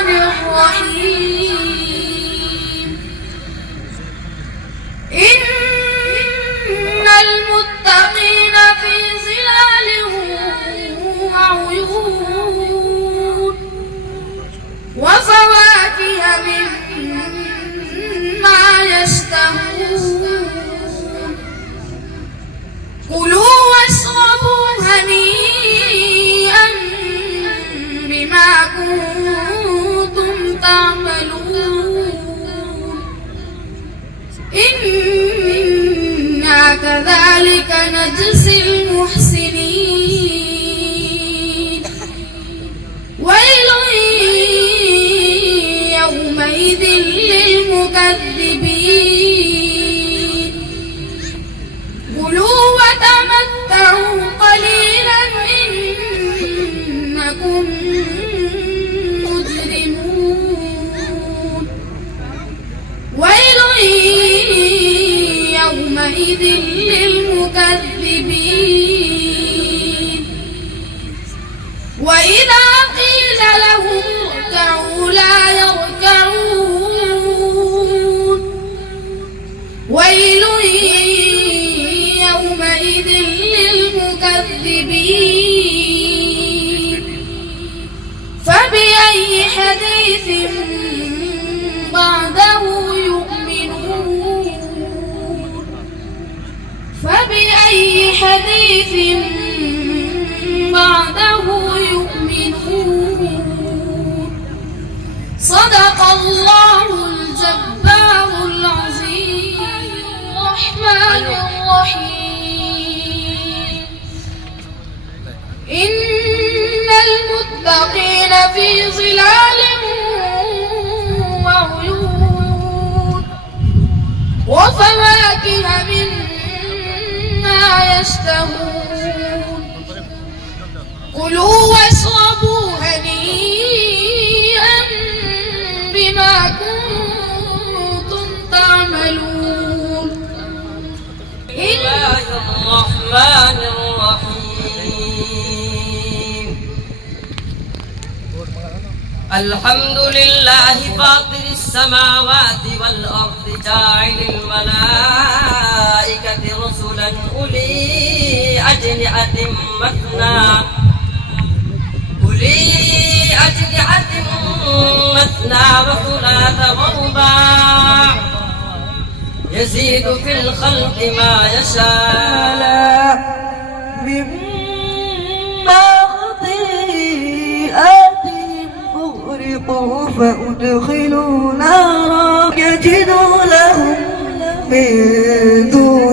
الرحيم إن المتقين في ظلال وعيون وفواكه مما يشتهون كلوا واشربوا هنيئا بما كنتم تعملون إنا كذلك نجزي المحسنين ويل يومئذ للمكذبين كلوا وتمتعوا قليلا إنكم مجرمون ويل يومئذ للمكذبين وإذا قيل لهم اركعوا لا يركعون ويل يومئذ للمكذبين فبأي حديث بعده يؤمنون فبأي حديث بعده يؤمنون صدق الله الجبار العظيم الرحمن الرحيم إن المتقين في ظلال وعيون وفواكه مما يشتهون كلوا واشربوا هنيئا بما كنتم تعملون بسم الله الرحمن الرحيم الحمد لله فاطر السماوات والأرض جاعل الملائكة رسلا أولي أجنحة مثنى وثلاث ورباع يزيد في الخلق ما يشاء مما خطيئاتهم أغرقوا فأدخلوا نارا يجدوا لهم من دون